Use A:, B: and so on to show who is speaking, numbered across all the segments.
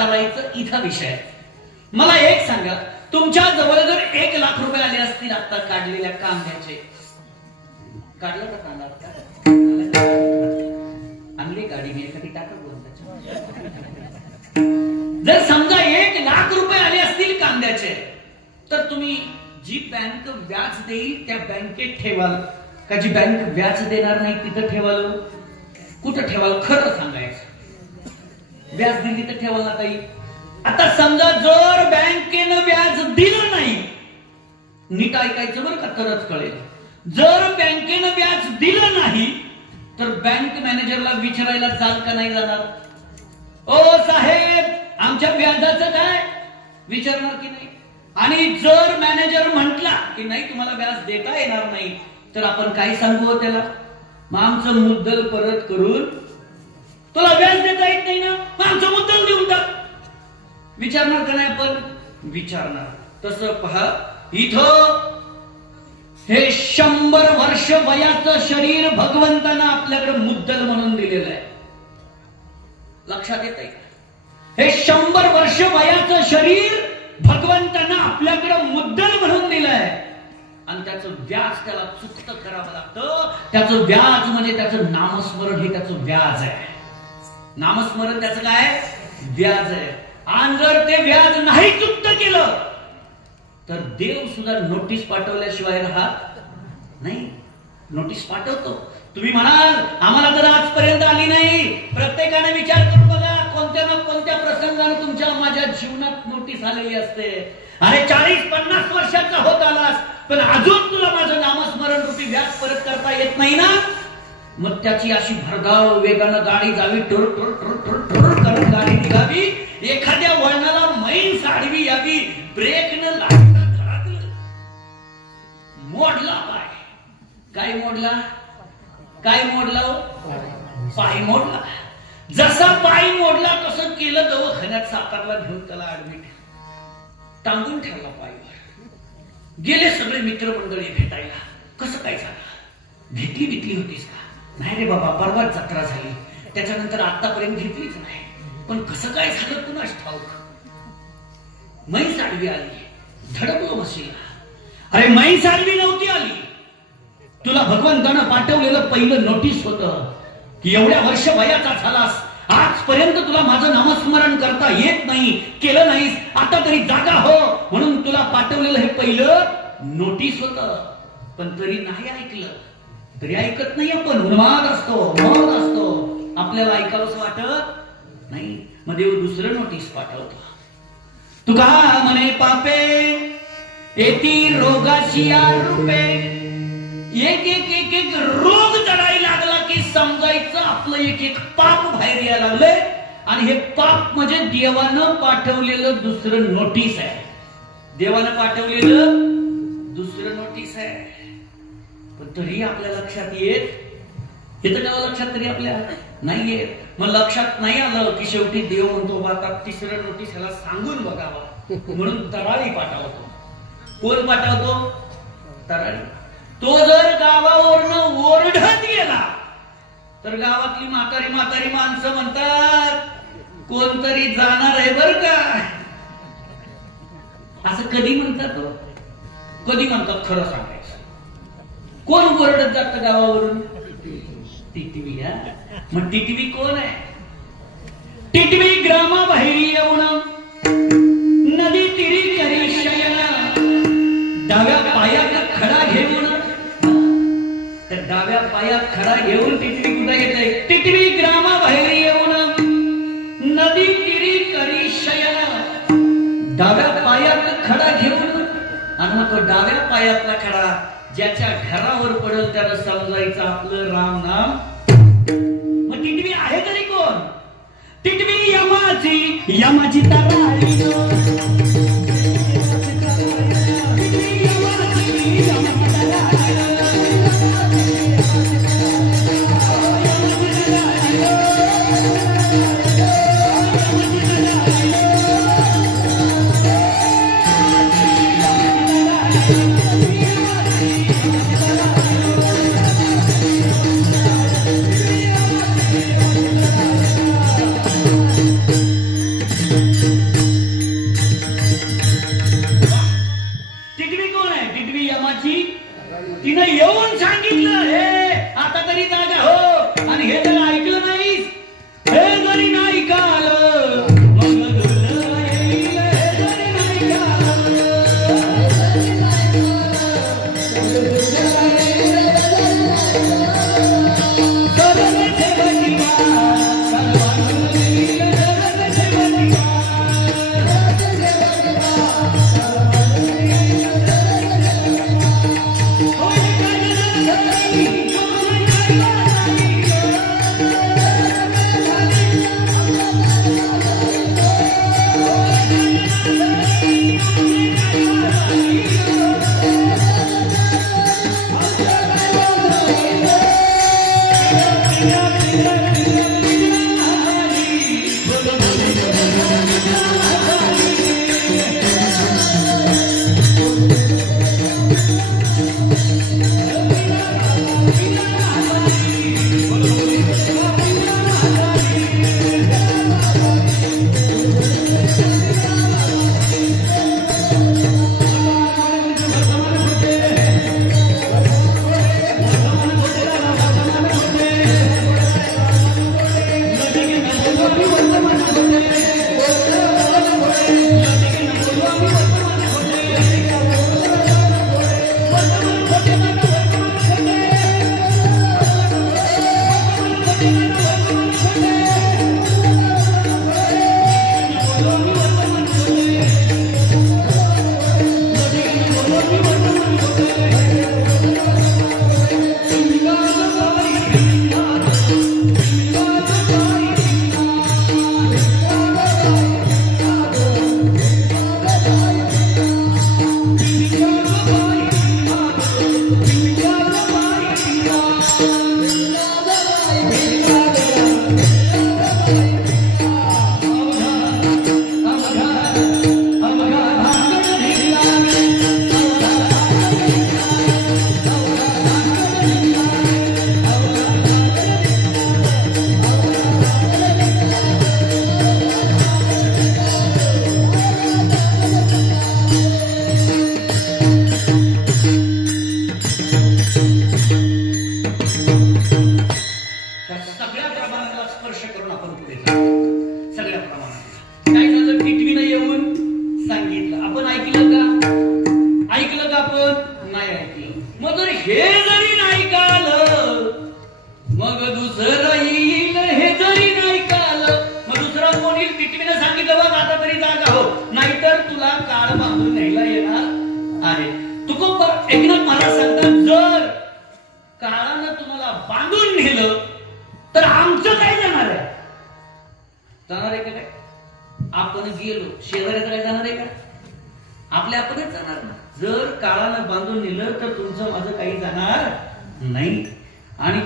A: करायचं इथं विषय मला एक सांगा तुमच्या जवळ जर एक लाख रुपये आले असतील आता काढलेल्या कांद्याचे काढलं का कांदा? आणली गाडी मी एखादी टाकत जर समजा एक लाख रुपये आले असतील कांद्याचे तर तुम्ही जी बँक व्याज देईल त्या बँकेत ठेवाल. का जी बँक व्याज देणार नाही तिथं ठेवाल? कुठं ठेवाल? खरं सांगायचं. व्याज दिली तर ठेवायला ना आता समजा जर बँकेनं व्याज दिलं नाही नीट ऐकायचं बरं का तरच कळेल. जर बँकेनं व्याज दिलं नाही तर बँक मॅनेजरला विचारायला जाल का नाही जाणार? ओ साहेब आमच्या व्याजाचं काय? विचारणार की नाही? आणि जर मॅनेजर म्हटला की नाही तुम्हाला व्याज देता येणार नाही तर आपण काय सांगू हो त्याला. मग आमचं मुद्दल परत करून तुला व्याज देता येत नाही ना? आमचं मुद्दल देऊन टाक. विचारणार का नाही आपण? विचारणार. तस पहा. इथं हे शंभर वर्ष वयाचं शरीर भगवंतानं आपल्याकडे मुद्दल म्हणून दिलेलं आहे. लक्षात येत आहे हे शंभर वर्ष वयाचं शरीर भगवंतानं आपल्याकडे मुद्दल म्हणून दिलंय. आणि त्याचं व्याज त्याला चुकत करावं लागतं. त्याचं व्याज म्हणजे त्याचं नामस्मरण हे त्याचं व्याज आहे. नामस्मरण त्याचं काय? व्याज आहे. आणि जर ते व्याज नाही चुकत केलं तर देव सुद्धा नोटीस पाठवल्याशिवाय राहत नाही. नोटीस पाठवतो. तुम्ही म्हणाल आम्हाला तर आजपर्यंत आली नाही. प्रत्येकाने विचार करून बघा कोणत्या ना कोणत्या प्रसंगाने तुमच्या माझ्या जीवनात नोटीस आलेली असते. अरे चाळीस पन्नास वर्षाचा होत आलास पण अजून तुला माझं नामस्मरण रूपी व्याज परत करता येत नाही ना? मग त्याची अशी भरधाव वेगानं गाडी जावी टुर टुर टुर टुर टुर करून गाडी निघावी. एखाद्या वळणाला मैन साडवी यावी. ब्रेकनं लागता घरातलं मोडला पाय. काय मोडला? काय मोडला हो? पाय मोडला. जसा पाय मोडला तसं केलं दवाखान्यात सातारला घेऊन त्याला ऍडमिट टांगून ठेवला पायवर. गेले सगळे मित्रमंडळी भेटायला. कसं काय झालं? भेटली भेटली होतीस का? नाही रे बाबा परवाच जत्रा झाली. त्याच्यानंतर आतापर्यंत घेतलीच नाही. पण कसं काय झालं कुणाच ठाऊक म्हैस आडवी आली. धडकलो म्हशीला अरे म्हैस आडवी नव्हती आली. तुला भगवंतानं पाठवलेलं पहिलं नोटीस होत की एवढ्या वर्ष वयाचा झालास. आजपर्यंत तुला माझं नामस्मरण करता येत नाही केलं नाहीस. आता तरी जागा हो. म्हणून तुला पाठवलेलं हे पहिलं नोटीस होत. पण तरी नाही ऐकलं. तरी ऐकत नाही आपण. उन्माद असतो मौन असतो. आपल्याला ऐकावंच वाटत नाही. मग देव दुसरं नोटीस पाठवतो. तुका म्हणे पापे येती रोगाशी या रूपे एक एक एक एक रोग चढायला लागला की समजायचं आपलं एक एक पाप बाहेर यायला लागलंय. आणि हे पाप म्हणजे देवानं पाठवलेलं दुसरं नोटीस आहे. देवानं पाठवलेलं दुसरं नोटीस आहे. पण तरी आपल्या लक्षात येत येतं का लक्षात तरी आपल्या नाही येत मग लक्षात नाही आलं की शेवटी देव म्हणतो आता तिसरं नोटीस ह्याला सांगून बघावा. म्हणून तराळी पाठवतो. कोण पाठवतो? तराळी. तो जर गावावरनं ओरडत गेला तर गावातली म्हातारी म्हातारी माणसं म्हणतात कोणतरी जाणार आहे बर का? असं कधी म्हणतात हो? कधी म्हणतात खरं सांग? कोण ओरडत जात गावावरून? टिटवी हा? मग टीटीव्ही कोण आहे? टीटीव्ही ग्रामाबाहेरी येऊन नदी तिरी करी शयना डाव्या पायात खडा घेऊन. तर डाव्या पायात खडा घेऊन टीटीव्ही कुठं येते टिटवी ग्रामाबाहेर येऊन नदी तिरी करी शयना डाव्या पायात खडा घेऊन. आणि मग तो डाव्या पायातला खडा ज्याच्या घरावर पडेल त्याला समजायचं आपलं राम नाम. मग टिटवी आहे तरी कोण? टिटवी यमाची यमाची तराळी. Tina. आपल्या जाणार जर काळाला बांधून नेलं तर तुमचं माझं काही जाणार नाही. आणि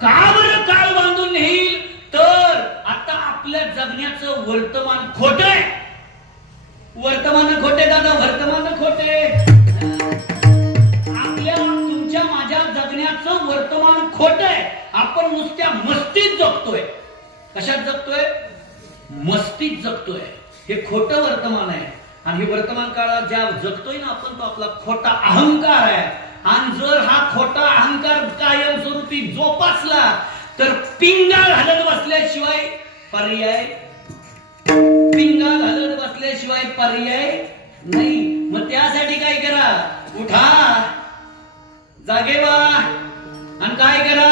A: का बरं काळ बांधून नेईल? तर आता आपल्या जगण्याचं वर्तमान खोट आहे. वर्तमान खोटे दादा वर्तमान खोटे. आपल्या तुमच्या माझ्या जगण्याचं वर्तमान खोट आहे. आपण नुसत्या मस्तीत जगतोय. कशात जगतोय? मस्तीत जगतोय. हे खोटं वर्तमान आहे. आणि हे वर्तमान काळात ज्या जगतोय ना आपण तो आपला खोटा अहंकार आहे. आणि जर हा खोटा अहंकार कायमस्वरूपी जोपासला तर पिंगा घालत बसल्याशिवाय पर्याय पिंगा घालत बसल्याशिवाय पर्याय नाही. मग त्यासाठी काय करा? उठा. जागे वा आणि काय करा.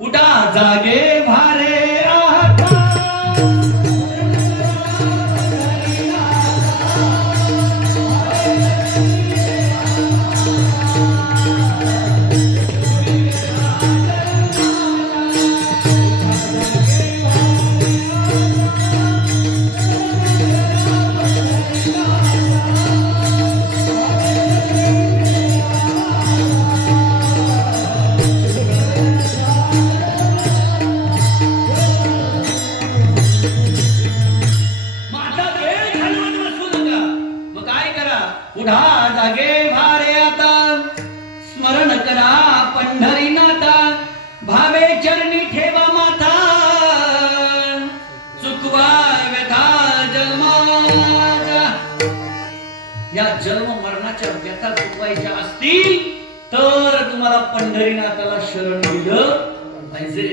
A: उठा. जागे भारे. स्मरण करा पंढरीनाथा भावे चरणी ठेवा माथा. चुकवा व्यथा जन्माचा. या जन्म मरणाच्या व्यथा चुकवायच्या असतील तर तुम्हाला पंढरीनाथाला शरण दिलं पाहिजे.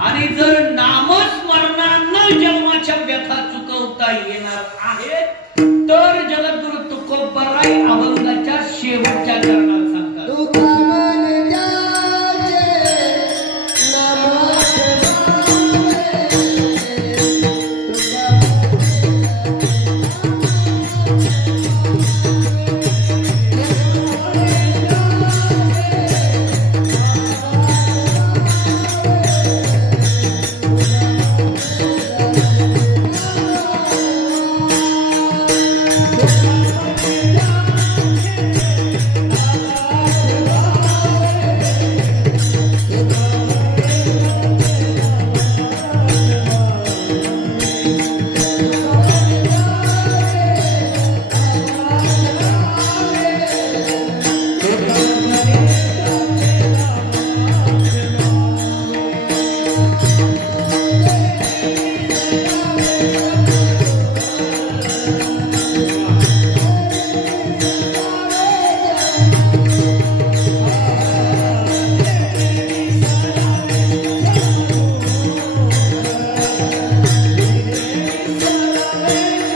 A: आणि जर नामस्मरणानं जन्माच्या व्यथा चुकवता येणार आहेत तर जगद्गुरु तुकोबराई अभंगाच्या शेवटच्या चरणात